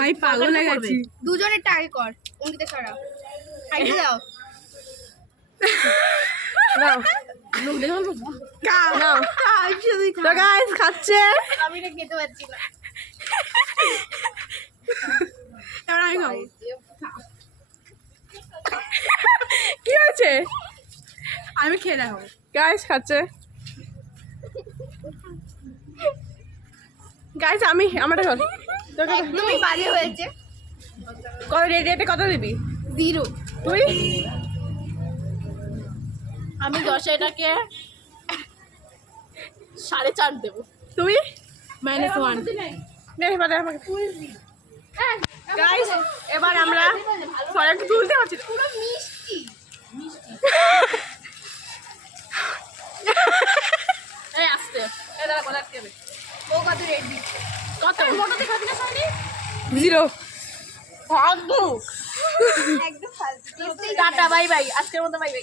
ভাই পাগল হয়ে গেছি। দুজনের টাকা কর অঙ্কিতা সরাও খাইতে দাও তো গাইস খাচ্ছে। আমি এটা খেতে পারছি না এবার আমি খাবো। কি হয়েছে? আমি খেয়ে দেখাবো। গাইস খাচ্ছে। গাইস আমি আমারটা ধর। একদমই বাজে হয়েছে কত রেটে কত দিবি? 0 তুই? আমি 10 এটাকে 4.5 দেবো। তুই? -1। গাইস এবার আমরা সবাইকে তুলতে পারছি না। পুরো মিষ্টি এই আসতে এই দাঁড়া বলা কে ও কত রেট দিচ্ছে কত মোটা দেখা দিনা সাইনি 0 ভাগো একদম ফালতু টাটা বাই বাই আজকের মতো বাই বাই।